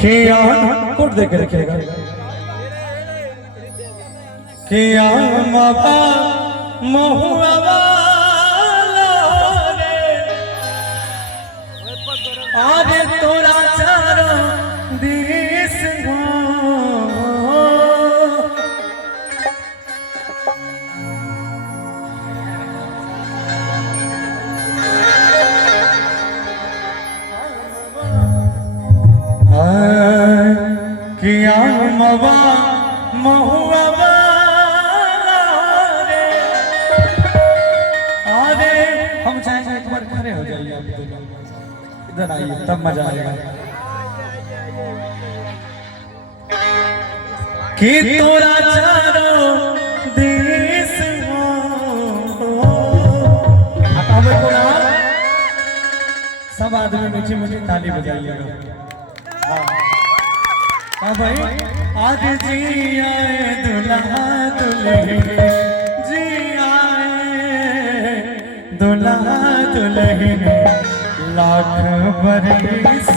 किया कोट दे के रखेगा किया मापा महुआ आगे तोरा चारा दिस किया मवा महुआ आगे हम चाहेंगे एक बार खड़े हो जाइए आप इधर आइए तब मजा आएगा कि तोरा चारो देश सब आदमी मीठी मीठी ताली बजाइएगा। हाँ भाई आज जी आए दुल्हा दुल्हन जी आए दुल्हा दुल्हन लाख बरस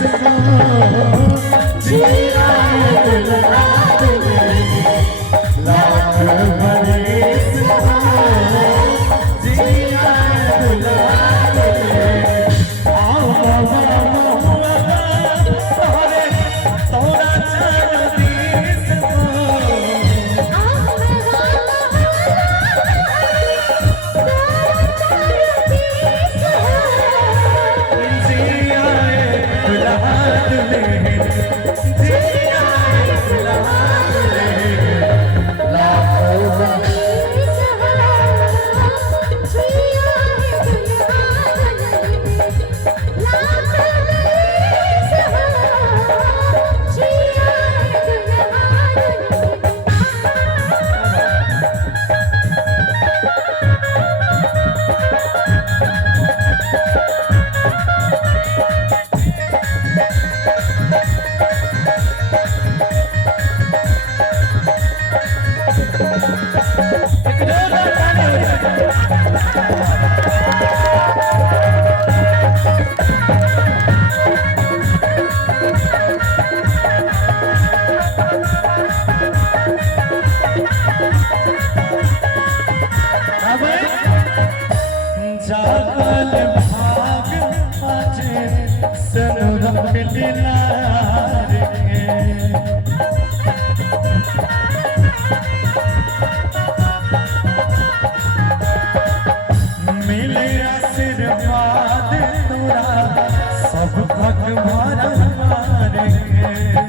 जी आए दुल्हा दुल्हन लाख बरस जी आए दुल्हा दुल्हन आओ बाबा जागल भाग आज सनुरख दिलार के मिले आशीर्वाद तोरा सब भगवान के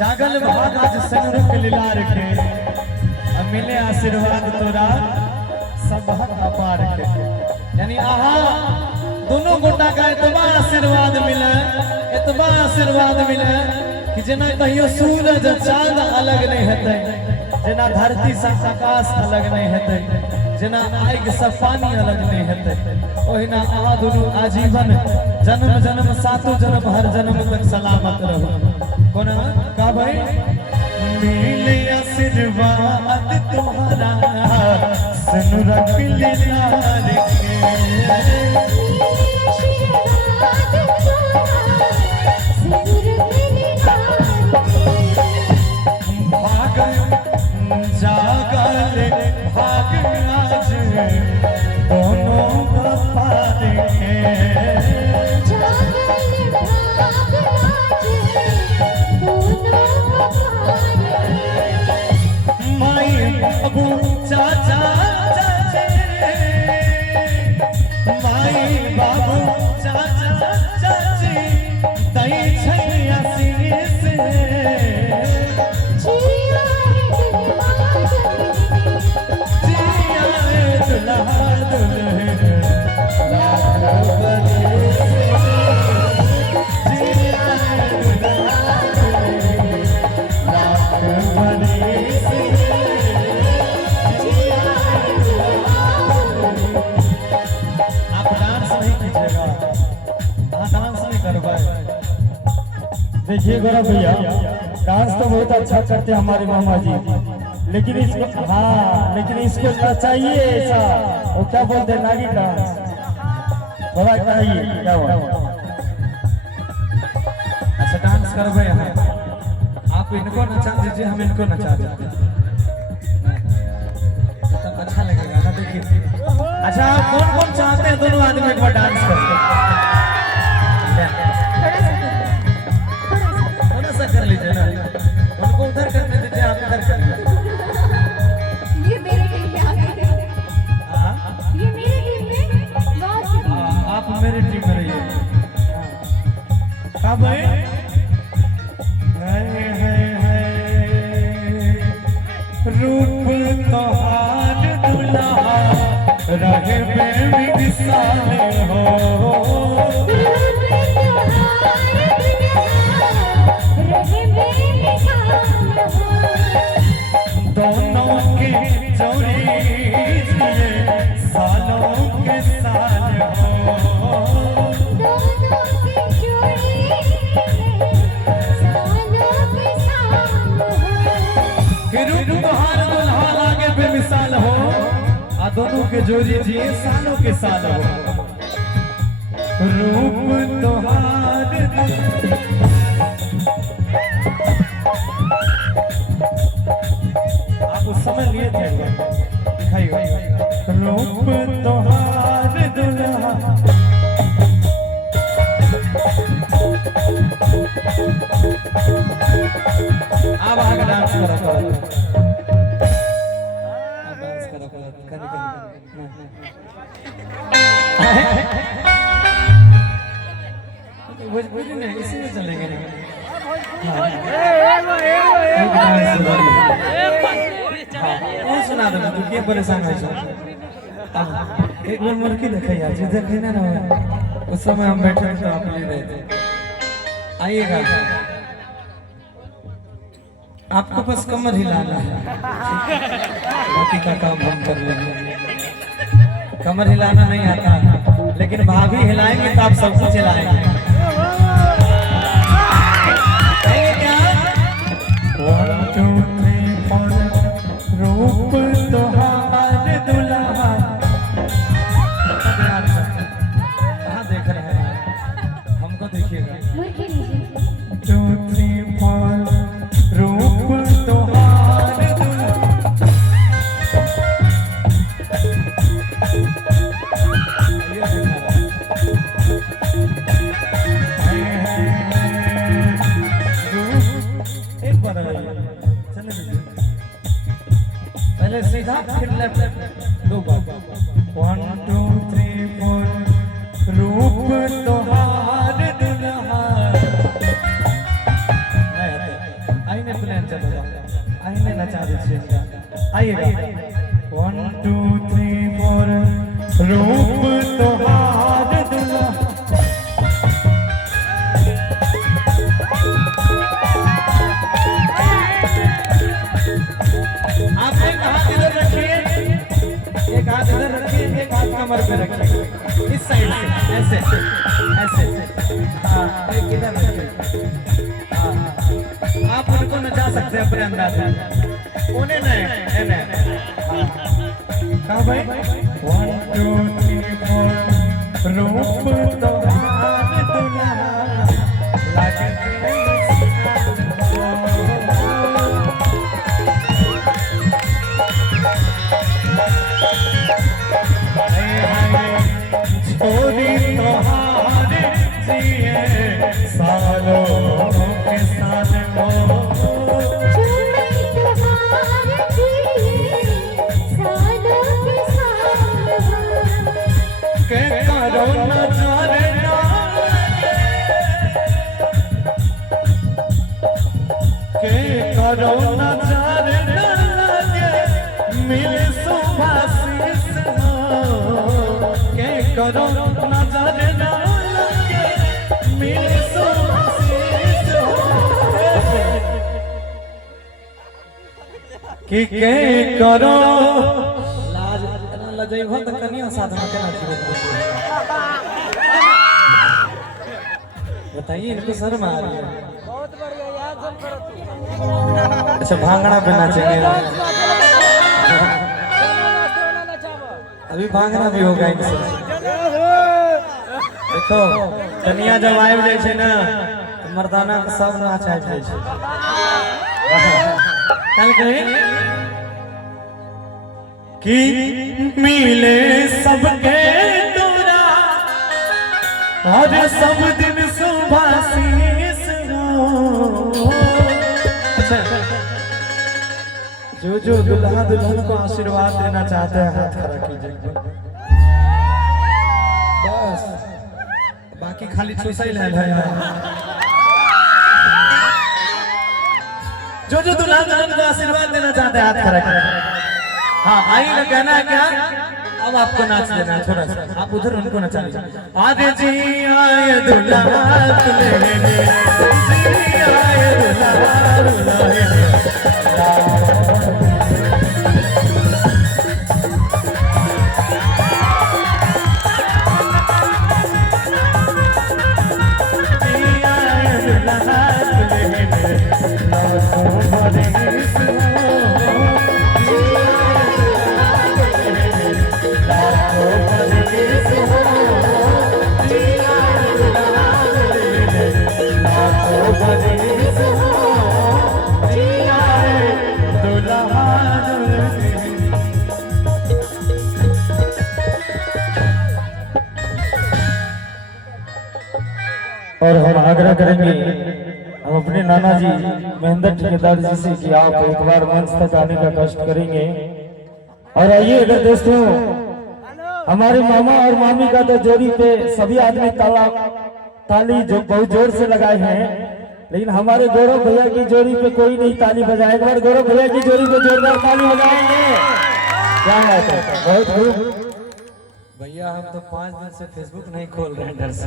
जागल भाग आज सनुरख लीलार के मिले आशीर्वाद तोरा सब अपार के यानी आहा दोनों गोटा का इतना आशीर्वाद मिले कि जना कहियो सूरज चांद अलग नहीं हेतै जना धरती से आकाश अलग नहीं हेतै जना आग से पानी अलग नहीं हेतै ओहिना आहा दोनों आजीवन जन्म जन्म सातों जन्म हर जन्म तक सलामत रहो कोना का भाई मिले आशीर्वाद तुम्हारा सनुरख लीलार के भाग जागल भाग आज दोनों पार के बाबू चाचा चाचे माई बाबू चाचा चाची दई छैया शीश जिया दुल्हा दुल्हन लाख बरस जिया दुल्हा दुल्हन लाख बरस देखिए गौरव भैया डांस तो बहुत अच्छा करते हैं हमारे मामा जी लेकिन इसको हाँ, लेकिन इसको चाहिए ऐसा, वो क्या बोलते हैं नागी डांस, बाबा कहिए क्या हुआ? अच्छा डांस करबे यहाँ, आप इनको नचा दीजिए, हम इनको नचा देते हैं, तब अच्छा लगेगा ना। देखिए अच्छा, आप कौन कौन चाहते हैं दोनों आदमी एक बार डांस करते? थोड़ा सा कर लीजिए ना, उनको उधर करने दीजिए, आप इधर कर लीजिए। ये मेरे टीम में आ गए थे। ये मेरे टीम में बहुत सी टीम है। आप मेरी टीम में रहिए। कब है? रूप तोहार दुल्हा रहे बेमिसाल हो, दोनों की जोड़ी जिए सालों के साल हो, रूप तोहार दुल्हा लागे बेमिसाल हो, आ दोनों के जोड़ी जिए सालों के साल हो। रूप तोहार आप उस समय लिए थे, दिखाइए। रूप तोहार दुल्हा अब आगे डांस करो, डांस करो, भोजपुरी में इसी में चलेंगे। सुना दो तू क्या परेशान है? एक बार मुर्गी देखे यार, जो देखे ना उस समय हम बैठे थे, आप ले रहे थे। आइएगा, आपको बस कमर हिलाना है, बाकी का काम हम कर लेंगे। कमर हिलाना नहीं आता, लेकिन भाभी हिलाएंगे तो आप सब कुछ हिलाएंगे। रूप तोहार दुल्हा, कहाँ देख रहे हैं? हमको देखिएगा। 2 3 4 रूप तोहार एक बार चले पहले सीधा फिर लेफ्ट, 2 बार 1 2 3 4 रूप तोहार दुल्हा। आईने प्लान चलो, आईने नचा दीजिए, आइएगा। 1 2 3 4 रूप तोहार दुल्हा। आप एक हाथ इधर रखिए, एक हाथ इधर रखिए, एक हाथ कमर पे रखिए, इस साइड से ऐसे ऐसे, हाँ एक इधर रखिए। हाँ आप उनको नचा सकते हैं अपने अंदाज में, उन्हें नहीं कहाँ भाई? 1 2 3 4 रूप तोहार दुल्हा लागे छोरी तोहार जिए सालों के साल हो, के करो नजारे के करो नजारे मिले सुभाषिस हो, के करो नजारे मिले सुभाषिस हो, कि के करो लाज लजैहो त कनिया साथ में केना छोड़ बताइए, इनको शर्म आ रही है। अच्छा भांगड़ा पे नाचेंगे। अभी भागना भी होगा इनसे। देखो कनिया जब आबि जाए छे ना तो मर्दाना के सब नाच आबि जाए छे। कल कहे कि मिले सबके तोरा और सब दिन सुबह शीश हो। अच्छा जो जो दुल्हा दुल्हन को आशीर्वाद देना चाहते हैं हाथ खड़ा कीजिए बस, बाकी खाली छूसा ही है। जो जो दुल्हा दुल्हन को आशीर्वाद देना चाहते हैं हाथ खड़ा कीजिए। हाँ आई ना कहना है क्या, अब आपको नाच देना है थोड़ा सा, आप उधर उनको नचा लीजिए। आज जी आए दुल्हा दुल्हन, जी आए दुल्हा दुल्हन। और हम आग्रह करेंगे हम अपने नाना जी महेंद्र ठेकेदार जी से कि आप एक बार मंच तक आने का कष्ट करेंगे। और आइए अगर दोस्तों हमारे मामा और मामी का तो जोड़ी पे सभी आदमी ताली जो बहुत जोर से लगाए हैं, लेकिन हमारे गौरव भैया की जोड़ी पे कोई नहीं ताली बजाए। एक बार गौरव भैया की जोड़ी पे जोरदार ताली बजाएंगे। क्या बात है, बहुत खूब भैया। हम तो 5 दिन से फेसबुक नहीं खोल रहे हैं डर से,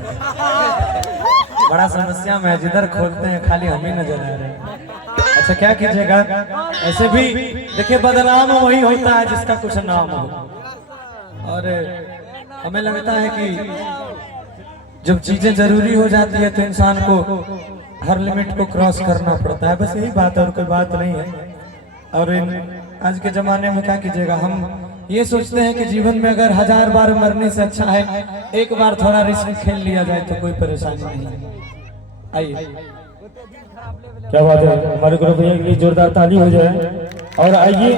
बड़ा समस्या में है, जिधर खोलते हैं खाली हम ही नजर आ रहे हैं। अच्छा क्या कीजिएगा, ऐसे भी देखिए बदनाम वही होता है जिसका कुछ नाम हो। और हमें लगता है कि जब चीजें जरूरी हो जाती है तो इंसान को हर लिमिट को क्रॉस करना पड़ता है, बस यही बात है और कोई बात नहीं है। और आज के जमाने में क्या कीजिएगा, हम ये सोचते हैं कि जीवन में अगर 1000 बार मरने से अच्छा है एक बार थोड़ा रिस्क खेल लिया जाए तो कोई परेशानी नहीं है। आइए क्या बात है, हमारे गुरु भैया की जोरदार ताली हो जाए। और आइए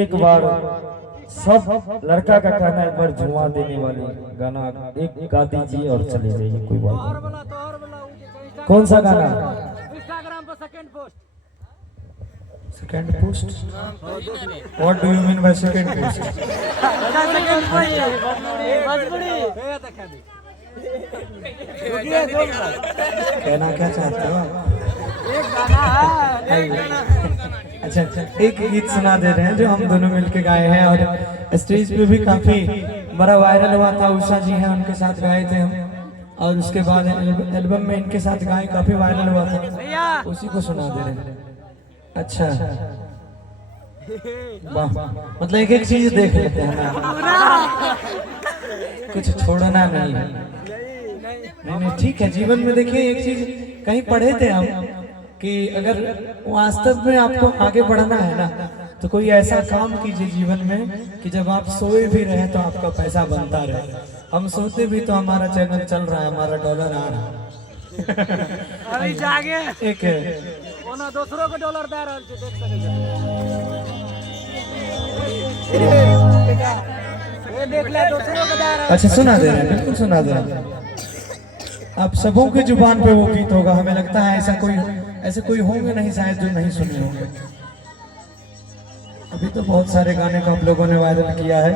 एक बार सब लड़का का कहना एक बार झुमा देने वाली गाना एक गा दीजिए और चले जाइए, कोई बात नहीं। कौन सा गाना? इंस्टाग्राम पर second post. Second post? What do you mean by second post? Second post मजबूरी कहना क्या चाहते हो? एक गाना है। अच्छा अच्छा, एक गीत सुना दे रहे हैं जो हम दोनों मिलके गाए हैं और स्टेज पे भी काफी बड़ा वायरल हुआ था। उषा जी हैं, उनके साथ गाए थे हम, और उसके बाद एल्बम में इनके साथ गाए, काफी वायरल हुआ था, उसी को सुना दे रहे हैं। अच्छा वाह, मतलब एक एक चीज देख लेते हैं ना, कुछ छोड़ना नहीं है। नहीं ठीक है, जीवन में देखिए एक चीज कहीं पढ़े थे हम कि अगर वास्तव में आपको आगे बढ़ना है ना तो कोई ऐसा काम कीजिए जीवन में कि जब आप सोए भी रहे तो आपका पैसा बनता रहे। हम सोते भी तो हमारा चैनल चल रहा है, हमारा डॉलर आ रहा है। अभी जागे एक ओना दूसरों को डॉलर दे रहल छै, देख सके ये देख ले दूसरों को दे रहल। अच्छा सुना दे रहे हैं, बिल्कुल सुना दे रहे हैं। आप सबों की जुबान पे वो गीत होगा, हमें लगता है ऐसे कोई होंगे नहीं शायद जो नहीं सुने होंगे। अभी तो बहुत सारे गाने को आप लोगों ने वायरल किया है।